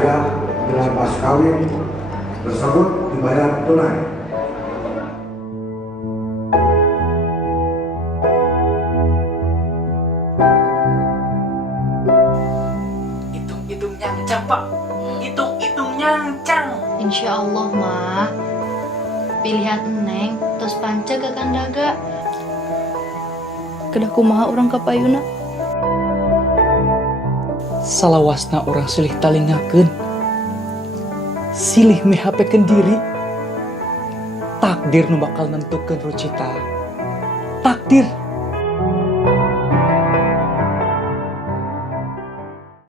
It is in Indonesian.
saya gelar mas kawin tersebut dibayar tunai. Hitung-hitung nyancang, Pak. Hitung-hitung nyancang. Insya Allah mah pilihan Neng tos panca ke kandaga. Kedah kumaha urang kapayuna. Salawasna orang silih talingakeun, silih mehapekeun diri. Takdir nu bakal nentukeun Rucita. Takdir.